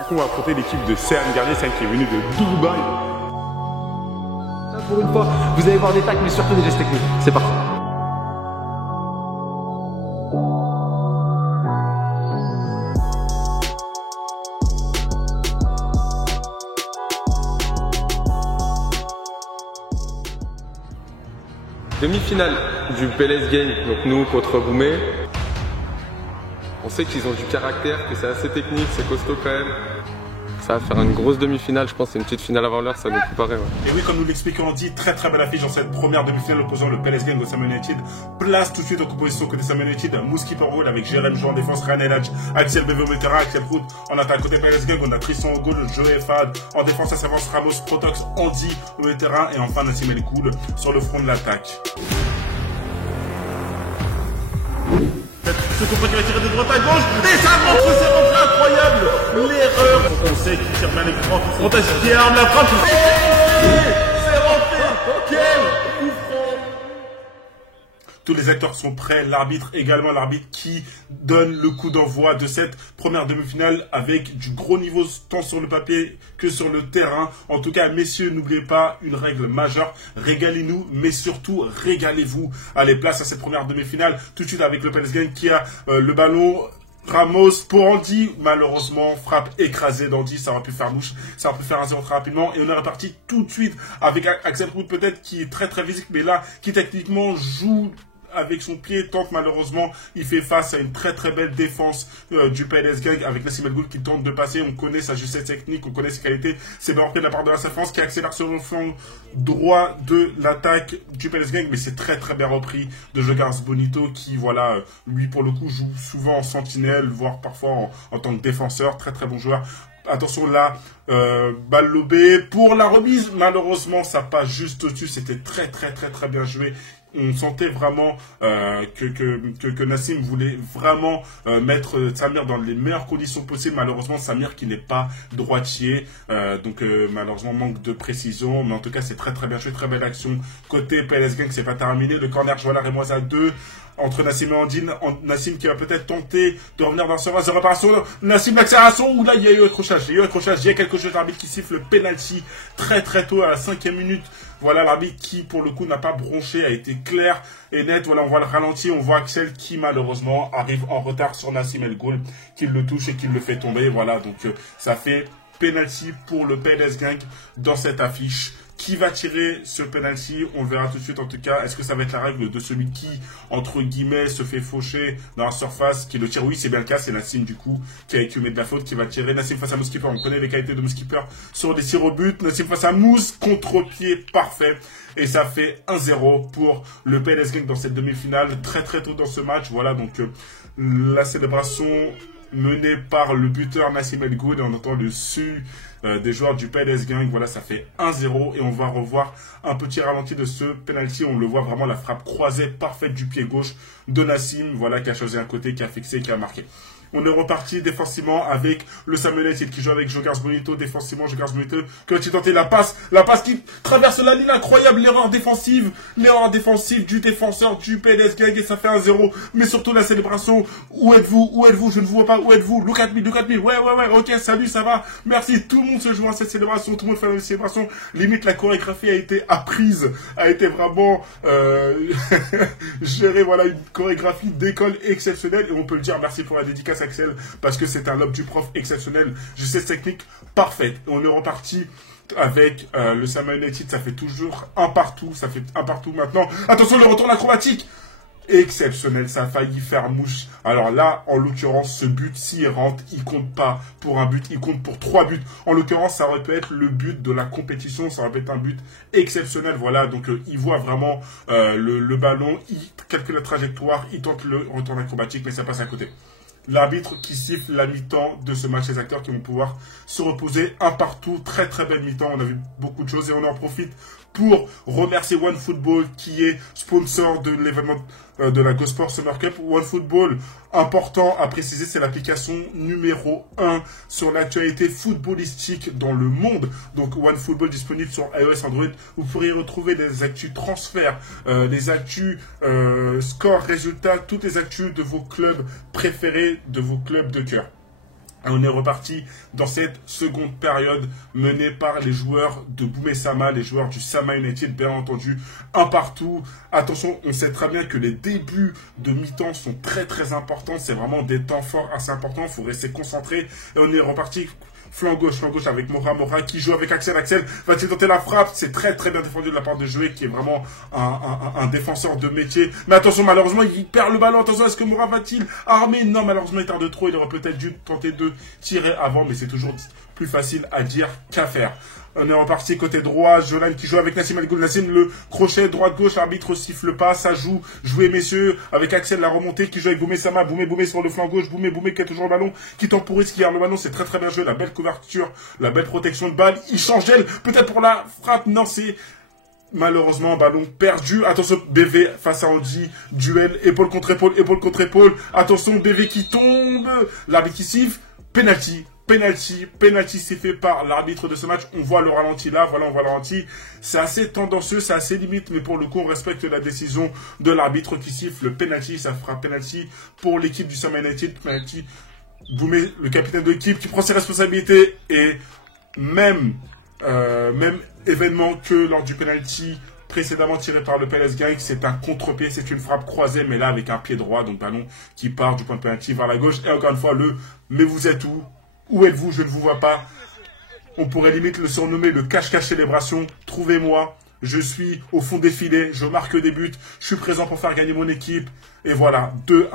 On va affronter l'équipe de Cern Garnier, celle qui est venue de Dubaï. Pour une fois, vous allez voir des tacles, mais surtout des gestes techniques. C'est parti. Demi-finale du PLS Game, donc nous contre Boumé. On sait qu'ils ont du caractère, que c'est assez technique, c'est costaud quand même. Ça va faire une grosse demi-finale, je pense, c'est une petite finale avant l'heure, ça nous préparait. Ouais. Et oui, comme nous l'expliquons, on dit très belle affiche dans cette première demi-finale opposant le PLS Gang au Sam United. Place tout de suite en composition côté Sam United, Mouskipper Roll avec Jérém Jean en défense, Ryan Eladj, Axel Beve au terrain, Axel Rout en attaque côté PLS Gang, on a Tristan au goal, Joey Fad en défense, ça s'avance Ramos, Protox, Andy au terrain et enfin Nassim El Goul sur le front de l'attaque. Ce coup qui va tirer de droite à gauche et ça rentre, c'est rentré incroyable. L'erreur. On sait qu'il tire bien l'écran. Montage qui arme la frappe. C'est rentré. Quel coup franc. Tous les acteurs sont prêts, l'arbitre également, l'arbitre qui donne le coup d'envoi de cette première demi-finale avec du gros niveau tant sur le papier que sur le terrain. En tout cas, messieurs, n'oubliez pas une règle majeure, régalez-nous, mais surtout régalez-vous. Allez, place à cette première demi-finale, tout de suite avec le PLS Gang qui a le ballon. Ramos pour Andy, malheureusement, frappe écrasée d'Andy, ça aurait pu faire mouche, ça aurait pu faire un 0 très rapidement, et on est reparti tout de suite avec Axel Rout peut-être qui est très physique, mais là, qui techniquement joue avec son pied, tant que malheureusement il fait face à une très belle défense du PLS Gang avec Nassim El Goul qui tente de passer. On connaît sa justesse technique, on connaît ses qualités. C'est bien repris de la part de la France qui accélère sur le flanc droit de l'attaque du PLS Gang, mais c'est très bien repris de Jogars Bonito qui, voilà, lui pour le coup joue souvent en sentinelle, voire parfois en tant que défenseur. Très bon joueur. Attention là, balle lobée pour la remise. Malheureusement, ça passe juste au-dessus. C'était très bien joué. On sentait vraiment que Nassim voulait vraiment mettre Samir dans les meilleures conditions possibles. Malheureusement, Samir qui n'est pas droitier, donc malheureusement manque de précision. Mais en tout cas, c'est très bien joué, très belle action. Côté PLS Gang, c'est pas terminé. Le corner, voilà, Rémoise à 2. Entre Nassim et Andine, Nassim qui va peut-être tenter de revenir dans ce phase de réparation. Nassim l'accélération, où là il y a eu accrochage. Il y a quelque chose d'arbitre qui siffle le penalty très tôt à la 5e minute. Voilà l'arbitre qui pour le coup n'a pas bronché, a été clair et net. Voilà, on voit le ralenti, on voit Axel qui malheureusement arrive en retard sur Nassim El Goul, qui le touche et qui le fait tomber. Voilà, donc ça fait penalty pour le PLS Gang dans cette affiche. Qui va tirer ce penalty? On le verra tout de suite en tout cas. Est-ce que ça va être la règle de celui qui, entre guillemets, se fait faucher dans la surface, qui le tire? Oui, c'est bien le cas, c'est Nassim du coup, qui a accumulé de la faute, qui va tirer. Nassim face à Mouskipper, on connaît les qualités de Mouskipper sur des tirs au but. Nassim face à Mousse, contre-pied parfait. Et ça fait 1-0 pour le PLS Gang dans cette demi-finale, très tôt dans ce match. Voilà, donc la célébration menée par le buteur Nassim El Goul, et on entend le su des joueurs du PLS Gang. Voilà, ça fait 1-0 et on va revoir un petit ralenti de ce penalty. On le voit vraiment, la frappe croisée parfaite du pied gauche de Nassim, voilà, qui a choisi un côté, qui a fixé, qui a marqué. On est reparti défensivement avec le Sam United qui joue avec Jogars Bonito. Défensivement, Jogars Bonito qui va tenter la passe qui traverse la ligne. Incroyable, l'erreur défensive du défenseur du PLS Gang et ça fait 1-0. Mais surtout la célébration. Où êtes-vous? Je ne vous vois pas. Où êtes-vous? Look at me. Ouais. Ok, salut, ça va. Merci. Tout le monde se joue à cette célébration. Tout le monde fait la célébration. Limite, la chorégraphie a été apprise, a été vraiment gérée. Voilà, une chorégraphie d'école exceptionnelle et on peut le dire. Merci pour la dédicace Axel, parce que c'est un lobe du prof exceptionnel, justesse technique parfaite. On est reparti avec le Sam United, ça fait toujours un partout maintenant. Attention, le retour acrobatique exceptionnel, ça a failli faire mouche. Alors là, en l'occurrence, ce but, s'il rentre, il compte pas pour un but, il compte pour 3 buts. En l'occurrence, ça aurait pu être le but de la compétition, ça aurait pu être un but exceptionnel. Voilà, donc il voit vraiment le ballon, il calcule la trajectoire, il tente le retour acrobatique, mais ça passe à côté. L'arbitre qui siffle la mi-temps de ce match, les acteurs qui vont pouvoir se reposer un partout. Très belle mi-temps, on a vu beaucoup de choses et on en profite pour remercier OneFootball qui est sponsor de l'événement de la GoSport Summer Cup. OneFootball, important à préciser, c'est l'application numéro 1 sur l'actualité footballistique dans le monde. Donc OneFootball disponible sur iOS, Android. Vous pourrez retrouver des actus transferts, les actus scores, résultats, toutes les actus de vos clubs préférés, de vos clubs de cœur. Et on est reparti dans cette seconde période menée par les joueurs de Boumé-Sama, les joueurs du Sama United, bien entendu, un partout. Attention, on sait très bien que les débuts de mi-temps sont très très importants. C'est vraiment des temps forts assez importants. Il faut rester concentré. Et on est reparti flanc gauche avec Mora qui joue avec Axel. Axel va-t-il tenter la frappe? C'est très très bien défendu de la part de Joué, qui est vraiment un défenseur de métier. Mais attention, malheureusement, il perd le ballon. Attention, est-ce que Mora va-t-il armer? Non, malheureusement, il tarde trop. Il aurait peut-être dû tenter de tirer avant, mais c'est toujours plus facile à dire qu'à faire. On est reparti côté droit, Jolan qui joue avec Nassim El Ghoul. Nassim, le crochet droite-gauche, l'arbitre siffle pas, ça joue. Jouez messieurs, avec Axel la remontée qui joue avec Boumé-Sama. Boumé sur le flanc gauche, Boumé qui a toujours le ballon, qui temporise, qui garde le ballon, c'est très très bien joué. La belle couverture, la belle protection de balle. Il change d'aile, peut-être pour la frappe, non c'est... Malheureusement, ballon perdu. Attention, BV face à Andy. Duel, épaule contre épaule. Attention, BV qui tombe. L'arbitre qui siffle. Penalty sifflé par l'arbitre de ce match. On voit le ralenti là. Voilà, on voit le ralenti. C'est assez tendancieux, c'est assez limite. Mais pour le coup, on respecte la décision de l'arbitre qui siffle le penalty. Ça fera penalty pour l'équipe du Sama United. Penalty. Boumé, le capitaine de l'équipe, qui prend ses responsabilités. Et même événement que lors du penalty précédemment tiré par le PLS Gang, c'est un contre-pied, c'est une frappe croisée, mais là avec un pied droit, donc ballon qui part du point de penalty vers la gauche. Et encore une fois, mais vous êtes où? Où êtes-vous? Je ne vous vois pas. On pourrait limite le surnommer le cache-cache célébration. Trouvez-moi. Je suis au fond des filets, je marque des buts, je suis présent pour faire gagner mon équipe. Et voilà, 2-1.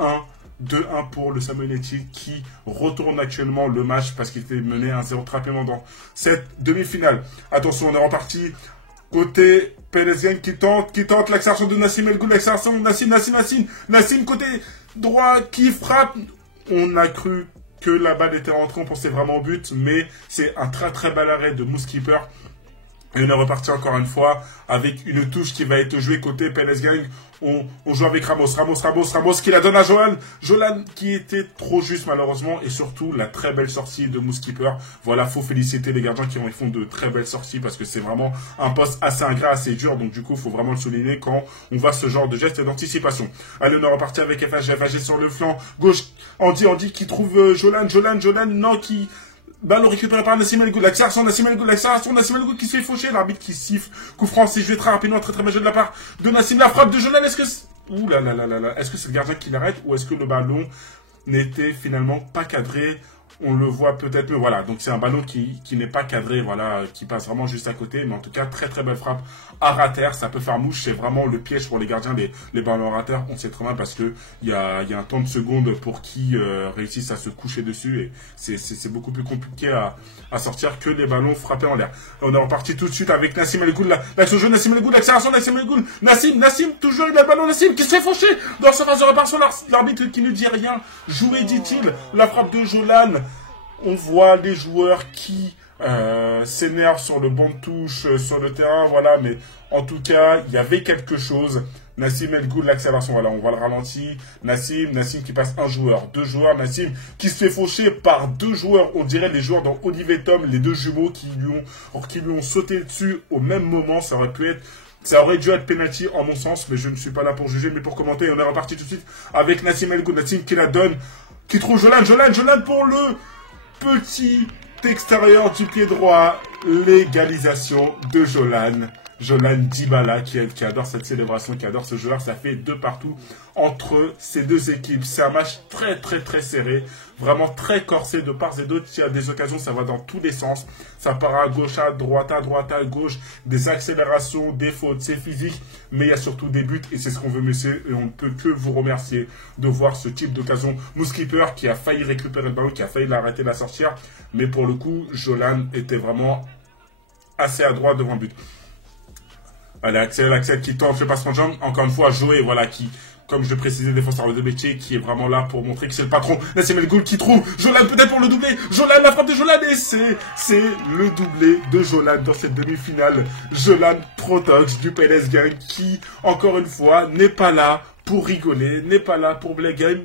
2-1 pour le Sama United qui retourne actuellement le match parce qu'il était mené 1-0 très rapidement dans cette demi-finale. Attention, on est reparti côté PLSN qui tente l'accélération de Nassim El Ghoul, l'accélération Nassim côté droit qui frappe. On a cru que la balle était rentrée, on pensait vraiment au but, mais c'est un très très bel arrêt de Mousskeeper. Et on est reparti encore une fois avec une touche qui va être jouée côté PLS Gang. On joue avec Ramos qui la donne à Jolan. Jolan qui était trop juste malheureusement. Et surtout la très belle sortie de Mousskeeper. Voilà, faut féliciter les gardiens qui font de très belles sorties parce que c'est vraiment un poste assez ingrat, assez dur. Donc du coup, il faut vraiment le souligner quand on voit ce genre de geste d'anticipation. Allez, on est reparti avec FHG sur le flanc gauche. Andy qui trouve Jolan, non, qui... Ballon récupéré par Nassim El Ghoul, l'accélération Nassim El Ghoul qui se fait faucher, l'arbitre qui siffle, coup franc, c'est joué très rapidement, très bien joué de la part de Nassim, la frappe de Jolan, est-ce que est-ce que c'est le gardien qui l'arrête ou est-ce que le ballon n'était finalement pas cadré? On le voit peut-être, mais voilà, donc c'est un ballon qui n'est pas cadré, voilà, qui passe vraiment juste à côté, mais en tout cas, très très belle frappe à rater, ça peut faire mouche, c'est vraiment le piège pour les gardiens, les ballons à rater, on sait très bien parce que il y a un temps de seconde pour qui réussissent à se coucher dessus, et c'est beaucoup plus compliqué à sortir que les ballons frappés en l'air. On est reparti tout de suite avec Nassim El Ghoul, l'action jeu Nassim El Ghoul, l'accélération Nassim El Ghoul, Nassim, toujours il a le ballon, Nassim qui se fait faucher dans sa phase de réparation, l'arbitre qui ne dit rien, joué dit-il, la frappe de Jolan. On voit les joueurs qui s'énervent sur le banc de touche, sur le terrain, voilà, mais en tout cas, il y avait quelque chose. Nassim El Ghoul, l'accélération, voilà, on voit le ralenti. Nassim qui passe un joueur, deux joueurs, Nassim qui se fait faucher par deux joueurs, on dirait les joueurs dans Olivier Tom, les deux jumeaux qui lui ont sauté dessus au même moment, ça aurait dû être penalty en mon sens, mais je ne suis pas là pour juger, mais pour commenter. On est reparti tout de suite avec Nassim El Ghoul, Nassim qui la donne, qui trouve Jolan pour le petit extérieur du pied droit, l'égalisation de Jolan Dybala qui adore cette célébration, qui adore ce joueur. Ça fait 2 partout entre ces deux équipes. C'est un match très très très serré, vraiment très corsé de part et d'autre. Il y a des occasions, ça va dans tous les sens. Ça part à gauche, à droite, à gauche, des accélérations, des fautes, c'est physique, mais il y a surtout des buts et c'est ce qu'on veut, monsieur. Et on ne peut que vous remercier de voir ce type d'occasion. Mousskeeper qui a failli récupérer le ballon, qui a failli l'arrêter de la sortir, mais pour le coup, Jolan était vraiment assez à droite devant le but. Allez, Axel qui tente le passement de jambe. Encore une fois, Joé, voilà, qui, comme je le précisais, défenseur de métier, qui est vraiment là pour montrer que c'est le patron. Nassim El Ghoul qui trouve Jolan peut-être pour le doubler. Jolan, la frappe de Jolan, et c'est le doublé de Jolan dans cette demi-finale. Jolan Protox du PLS Gang qui, encore une fois, n'est pas là pour rigoler, n'est pas là pour blaguer,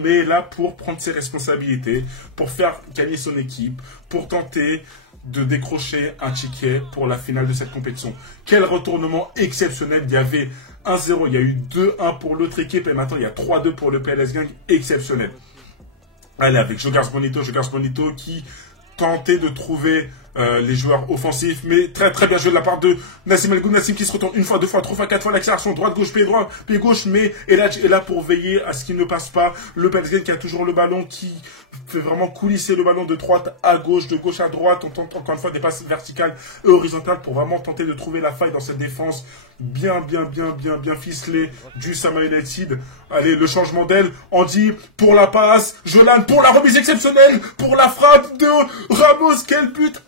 mais est là pour prendre ses responsabilités, pour faire gagner son équipe, pour tenter de décrocher un ticket pour la finale de cette compétition. Quel retournement exceptionnel. Il y avait 1-0, il y a eu 2-1 pour l'autre équipe et maintenant il y a 3-2 pour le PLS Gang. Exceptionnel. Allez, avec Jogars Bonito qui tentait de trouver les joueurs offensifs, mais très très bien joué de la part de Nassim El Ghounassim qui se retourne une fois, deux fois, trois fois, quatre fois, l'accélération droite-gauche, pied droit, pied gauche, mais Eladj est là pour veiller à ce qu'il ne passe pas. Le PLSG qui a toujours le ballon, qui fait vraiment coulisser le ballon de droite à gauche, de gauche à droite. On tente encore une fois des passes verticales et horizontales pour vraiment tenter de trouver la faille dans cette défense bien ficelée du Sama United. Allez, le changement d'aile, Andy pour la passe, Jolan pour la remise exceptionnelle, pour la frappe de Ramos. Quel but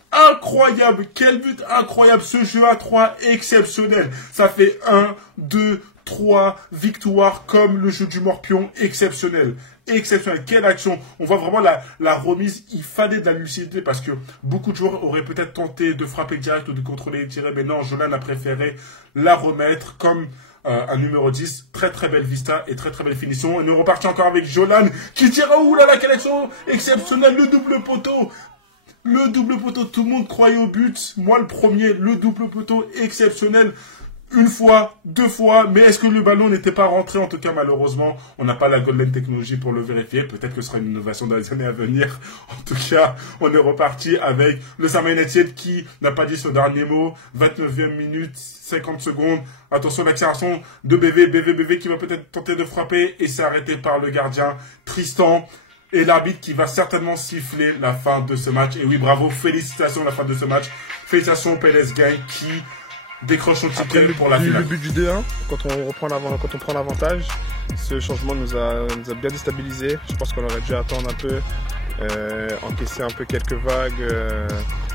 incroyable, ce jeu à 3 exceptionnel. Ça fait 1, 2, 3 victoires comme le jeu du Morpion, exceptionnel. Quelle action. On voit vraiment la remise. Il fallait de la lucidité parce que beaucoup de joueurs auraient peut-être tenté de frapper direct ou de contrôler et tirer, mais non, Jolan a préféré la remettre comme un numéro 10. Très belle vista et très belle finition. Et nous repartons encore avec Jolan qui tire. Ouh là là, quelle action exceptionnelle, le double poteau. Le double poteau, tout le monde croyait au but. Moi, le premier, le double poteau exceptionnel. Une fois, deux fois, mais est-ce que le ballon n'était pas rentré? En tout cas, malheureusement, on n'a pas la golden technologie pour le vérifier. Peut-être que ce sera une innovation dans les années à venir. En tout cas, on est reparti avec le Sama United qui n'a pas dit son dernier mot. 29e minute, 50 secondes. Attention, l'accélération de BV qui va peut-être tenter de frapper et c'est arrêté par le gardien Tristan. Et l'arbitre qui va certainement siffler la fin de ce match. Et oui, bravo, félicitations à la fin de ce match. Félicitations au PLSG qui décroche son ticket pour la finale. Le but du 2-1, quand on prend l'avantage, ce changement nous a bien déstabilisé. Je pense qu'on aurait dû attendre un peu, encaisser un peu quelques vagues,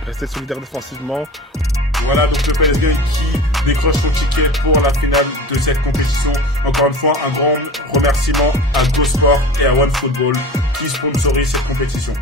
rester solidaire défensivement. Voilà donc le PLSG qui décroche son ticket pour la finale de cette compétition. Encore une fois, un grand remerciement à GoSport et à OneFootball qui sponsorisent cette compétition.